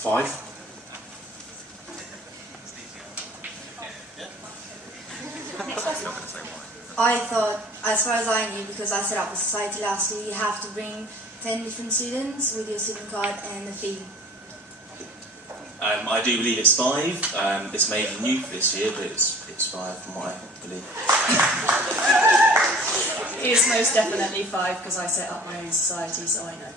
5. I thought, as far as I knew, because I set up a society last year, you have to bring 10 different students with your student card and a fee. I do believe it's 5. This may be new for this year, but it's 5 from what I believe. It's most definitely 5 because I set up my own society, so I know.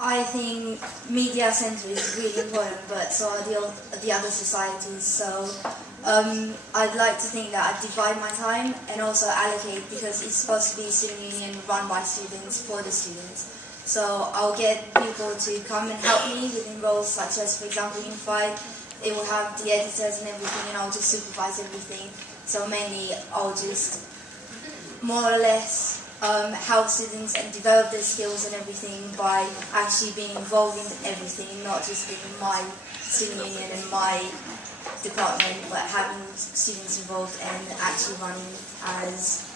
I think media centre is really important, but so are the other societies. So I'd like to think that I divide my time and also allocate, because it's supposed to be a student union run by students for the students. So I'll get people to come and help me within roles such as, for example, Unified. It will have the editors and everything, and I'll just supervise everything. So mainly I'll just more or less help students and develop their skills and everything by actually being involved in everything, not just being my student union and my department, but having students involved and actually running as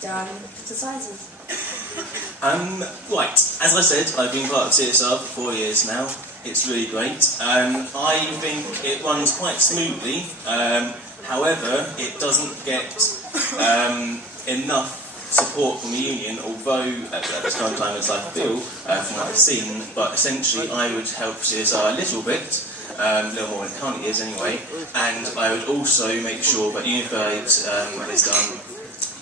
their own societies. Right, as I said, I've been part of CSR for 4 years now. It's really great. I think it runs quite smoothly. However, it doesn't get enough support from the union, although at this current time it's like I feel, from what I've seen, but essentially I would help CSR a little bit, a little more than it currently is anyway, and I would also make sure that Unified is done,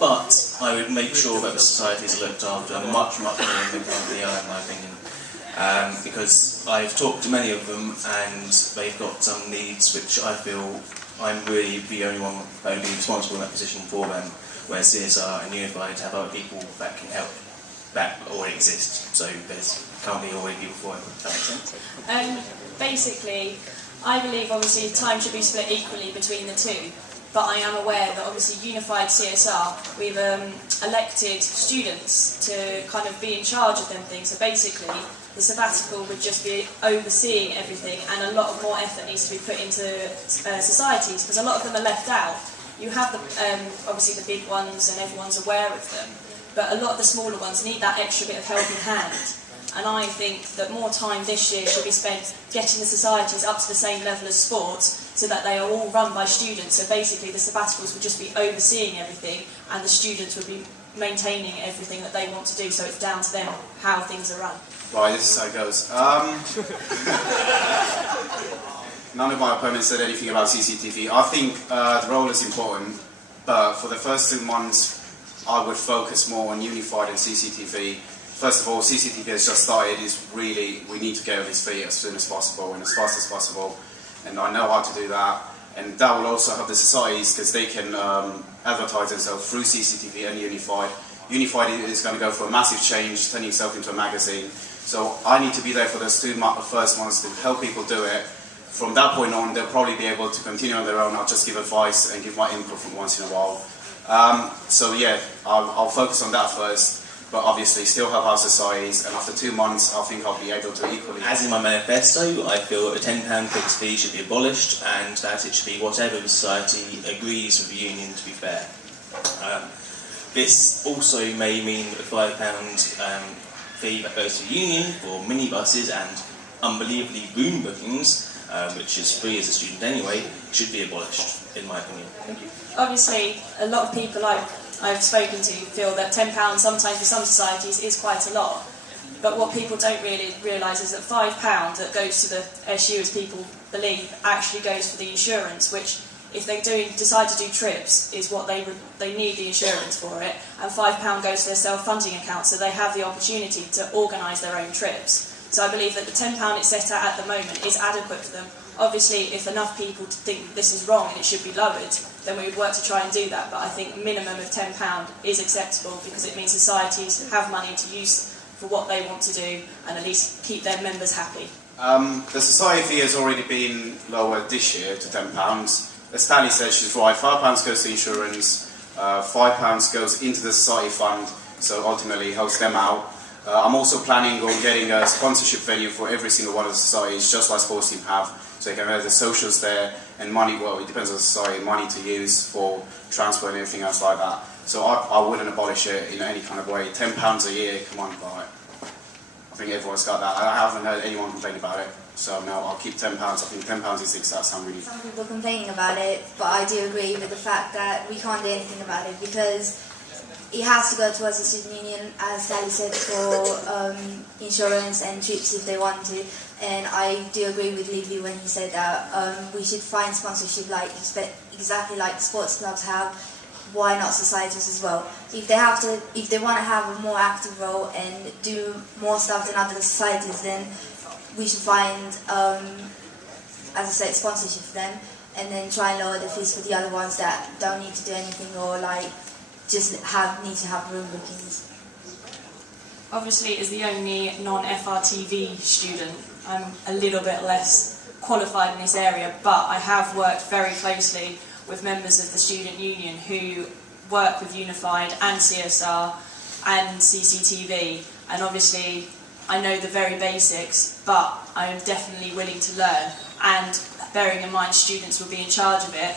but I would make sure that the societies are looked after much, much more than they currently are, in my opinion. Because I've talked to many of them and they've got some needs which I feel I'm really the only one that would be responsible in that position for them, where CSR and Unified have other people that can help that already exist. So there's currently already people for it, if that makes sense. Basically, I believe obviously time should be split equally between the two, but I am aware that obviously Unified CSR, we've elected students to kind of be in charge of them things, so basically the sabbatical would just be overseeing everything, and a lot more effort needs to be put into societies, because a lot of them are left out. You have the, obviously the big ones and everyone's aware of them, but a lot of the smaller ones need that extra bit of helping hand. And I think that more time this year should be spent getting the societies up to the same level as sports, so that they are all run by students. So basically the sabbaticals would just be overseeing everything and the students would be maintaining everything that they want to do, so it's down to them how things are run. Right, this is how it goes. None of my opponents said anything about CCTV. I think the role is important, but for the first 2 months I would focus more on Unified and CCTV. First of all, CCTV has just started. We need to get on his feet as soon as possible and as fast as possible, and I know how to do that. And that will also help the societies, because they can advertise themselves through CCTV and Unified. Unified is going to go for a massive change, turning itself into a magazine. So I need to be there for those first months to help people do it. From that point on, they'll probably be able to continue on their own. I'll just give advice and give my input from once in a while. So yeah, I'll focus on that first, but obviously still help our societies, and after 2 months I think I'll be able to equally... As in my manifesto, I feel that the £10 fixed fee should be abolished, and that it should be whatever the society agrees with the union to be fair. This also may mean that the £5 fee that goes to the union for minibuses and unbelievably room bookings, which is free as a student anyway, should be abolished, in my opinion. Thank you. Obviously, a lot of people I've spoken to feel that £10 sometimes for some societies is quite a lot. But what people don't really realise is that £5 that goes to the SU, as people believe, actually goes for the insurance, which, if they decide to do trips, is what they need the insurance for it, and £5 goes to their self-funding account, so they have the opportunity to organise their own trips. So I believe that the £10 it's set at the moment is adequate for them. Obviously, if enough people think this is wrong and it should be lowered, then we would work to try and do that, but I think a minimum of £10 is acceptable, because it means societies have money to use for what they want to do, and at least keep their members happy. The society fee has already been lowered this year to £10. As Stanley says, she's right, £5 goes to insurance, £5 goes into the society fund, so ultimately helps them out. I'm also planning on getting a sponsorship venue for every single one of the societies, just like sports team have, so you can have the socials there, and money, well, it depends on the society, money to use for transport and everything else like that. So I wouldn't abolish it in any kind of way. £10 a year, come on, buy it. I think everyone's got that. I haven't heard anyone complain about it. So no, I'll keep £10. I think £10 is the exact sum really. Some people complaining about it, but I do agree with the fact that we can't do anything about it because it has to go towards the student union, as Sally said, for insurance and trips if they want to. And I do agree with Livy when he said that we should find sponsorship like exactly like sports clubs have. Why not societies as well? If they want to have a more active role and do more stuff than other societies, then we should find, as I said, sponsorship for them, and then try and lower the fees for the other ones that don't need to do anything or like just need to have room bookings. Obviously, as the only non-FRTV student, I'm a little bit less qualified in this area, but I have worked very closely with members of the student union who work with Unified and CSR and CCTV, and obviously I know the very basics, but I am definitely willing to learn, and bearing in mind students will be in charge of it,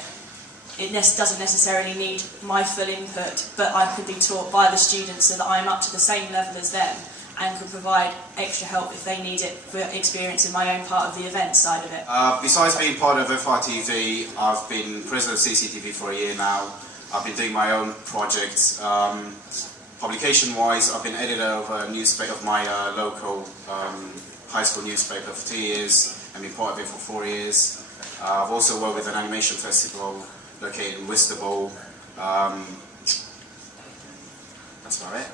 it doesn't necessarily need my full input, but I could be taught by the students so that I'm up to the same level as them and can provide extra help if they need it for experience in my own part of the event side of it. Besides being part of FRTV, I've been president of CCTV for a year now. I've been doing my own projects. Publication-wise, I've been editor of a newspaper of my local high school newspaper for 2 years and been part of it for 4 years. I've also worked with an animation festival located in Whitstable. That's about it.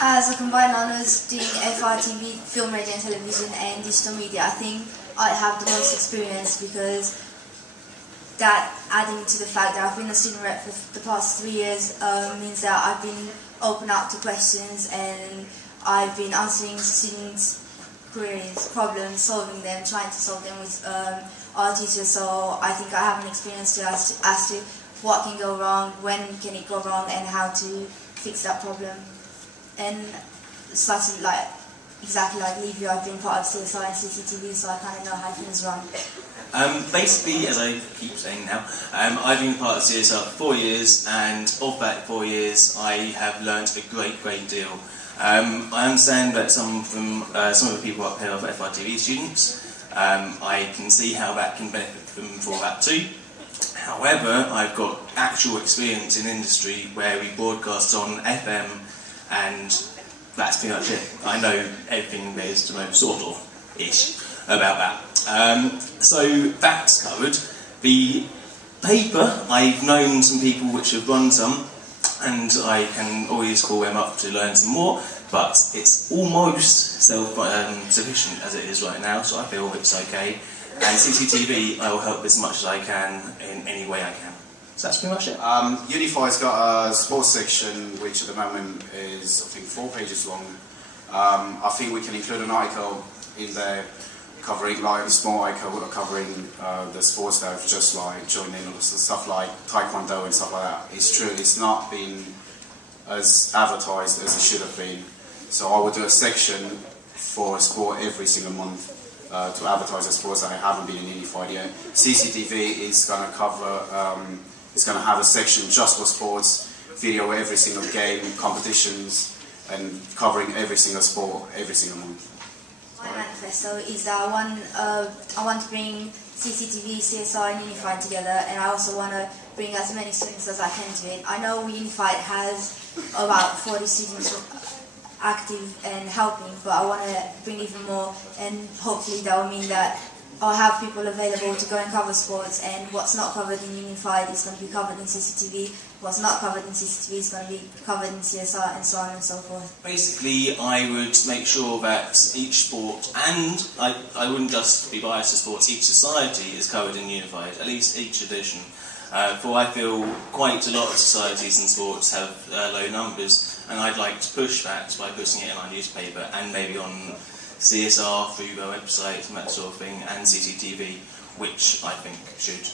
As a combined honours doing FRTV, film, radio and television and digital media, I think I have the most experience because that, adding to the fact that I've been a student rep for the past 3 years, means that I've been open up to questions and I've been answering students' queries, problems, solving them, trying to solve them with our teachers. So I think I have an experience as to what can go wrong, when can it go wrong, and how to fix that problem. And such like exactly like Livy, I've been part of CSI and CCTV, so I kind of know how things run. Basically, as I keep saying now, I've been part of CSR for 4 years, and of that 4 years, I have learnt a great deal. I understand that some of the people up here are FRTV students. I can see how that can benefit them for that too. However, I've got actual experience in industry where we broadcast on FM, and that's pretty much it. I know everything there is to know, sort of-ish, about that. So that's covered. The paper, I've known some people which have run some, and I can always call them up to learn some more, but it's almost self-sufficient as it is right now, so I feel it's okay. And CCTV, I will help as much as I can in any way I can. So that's pretty much it. Unified's got a sports section which at the moment is, I think, 4 pages long. I think we can include an article in there covering, like a small article covering the sports that have just like joined in, or stuff like Taekwondo and stuff like that. It's true, it's not been as advertised as it should have been. So I will do a section for a sport every single month to advertise the sports that haven't been in Unified yet. CCTV is going to cover, it's going to have a section just for sports, video every single game, competitions, and covering every single sport every single month. My manifesto is that I want to bring CCTV, CSR and Unified together, and I also want to bring as many students as I can to it. I know Unified has about 40 students active and helping, but I want to bring even more, and hopefully that will mean that I'll have people available to go and cover sports, and what's not covered in Unified is going to be covered in CCTV, what's not covered in CCTV is going to be covered in CSR, and so on and so forth. Basically, I would make sure that each sport, and I wouldn't just be biased to sports, each society is covered in Unified, at least each edition. For I feel quite a lot of societies and sports have low numbers, and I'd like to push that by putting it in our newspaper and maybe on CSR through their website and that sort of thing, and CCTV, which I think should.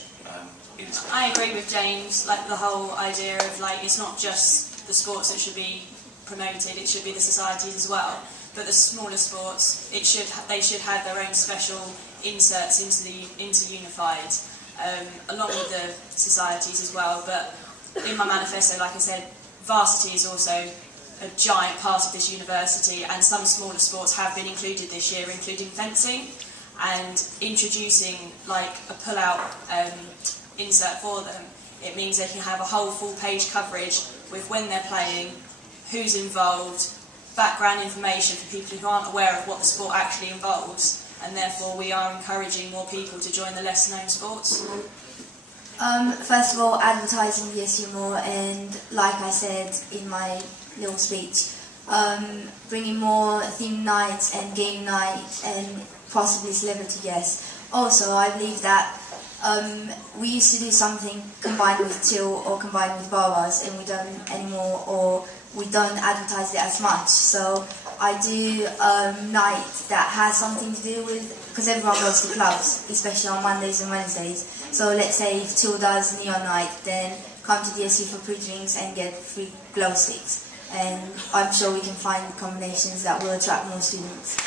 I agree with James, like the whole idea of like it's not just the sports that should be promoted, it should be the societies as well. But the smaller sports, they should have their own special inserts into Unified, along with the societies as well. But in my manifesto, like I said, varsity is also a giant part of this university, and some smaller sports have been included this year, including fencing. and introducing like a pull-out insert for them. It means they can have a whole full page coverage with when they're playing, who's involved, background information for people who aren't aware of what the sport actually involves, and therefore we are encouraging more people to join the less known sports. First of all, advertising the SU more, and like I said in my little speech, bringing more theme nights and game nights and possibly celebrity guests. Also, I believe that we used to do something combined with chill or combined with barbers, and we don't anymore, or we don't advertise it as much. So I do a night that has something to do with, because everyone goes to clubs, especially on Mondays and Wednesdays. So let's say if Chill does neon night, then come to the SU for pre-drinks and get free glow sticks. And I'm sure we can find combinations that will attract more students.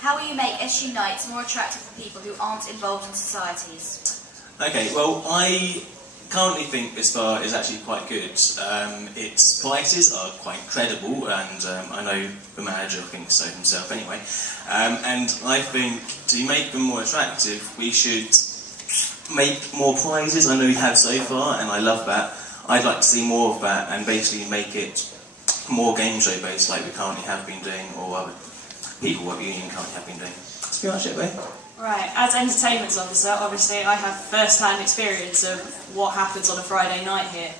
How will you make SU nights more attractive for people who aren't involved in societies? Okay, well, I currently think this bar is actually quite good. Its prices are quite credible, and I know the manager thinks so himself anyway. And I think to make them more attractive, we should make more prizes. I know we have so far, and I love that. I'd like to see more of that, and basically make it more game show based, like we currently have been doing, or other people at the union currently have been doing. That's pretty much it, babe. Right, as entertainment officer, obviously I have first-hand experience of what happens on a Friday night here.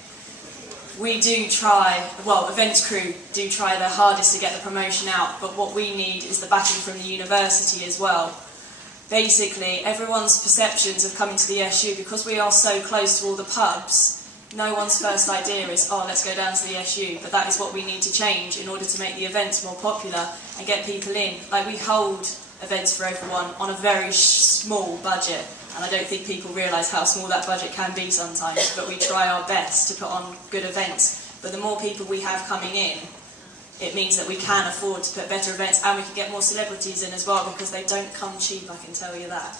We do try, well, events crew do try their hardest to get the promotion out, but what we need is the backing from the university as well. Basically, everyone's perceptions of coming to the SU, because we are so close to all the pubs, no one's first idea is, oh, let's go down to the SU, but that is what we need to change in order to make the events more popular and get people in. Like, we hold events for everyone on a very small budget, and I don't think people realise how small that budget can be sometimes, but we try our best to put on good events. But the more people we have coming in, it means that we can afford to put better events, and we can get more celebrities in as well, because they don't come cheap, I can tell you that.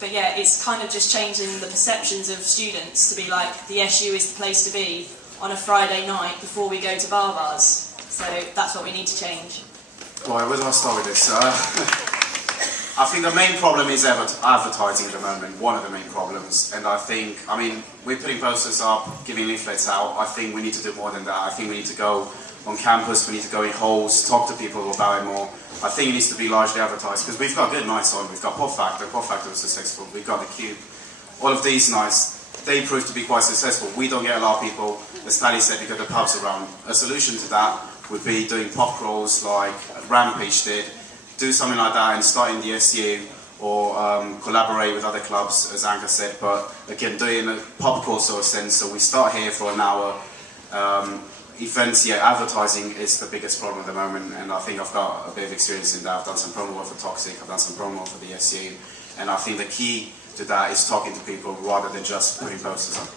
But yeah, it's kind of just changing the perceptions of students to be like, the SU is the place to be on a Friday night before we go to bars. So that's what we need to change. Right, where do I start with this? I think the main problem is advertising at the moment, one of the main problems. And I mean, we're putting posters up, giving leaflets out. I think we need to do more than that. I think we need to go on campus, we need to go in halls, talk to people about it more. I think it needs to be largely advertised, because we've got good nights on. We've got Pop Factor was successful. We've got The Cube. All of these nights, they prove to be quite successful. We don't get a lot of people, as Tally said, because the pubs around. A solution to that would be doing pop crawls like Rampage did, do something like that and start in the SU, or collaborate with other clubs, as Anka said, but again, doing a pop crawl sort of sense. So we start here for an hour. Events, yeah, advertising is the biggest problem at the moment, and I think I've got a bit of experience in that. I've done some promo work for Toxic, I've done some promo for the SU, and I think the key to that is talking to people rather than just putting posters up.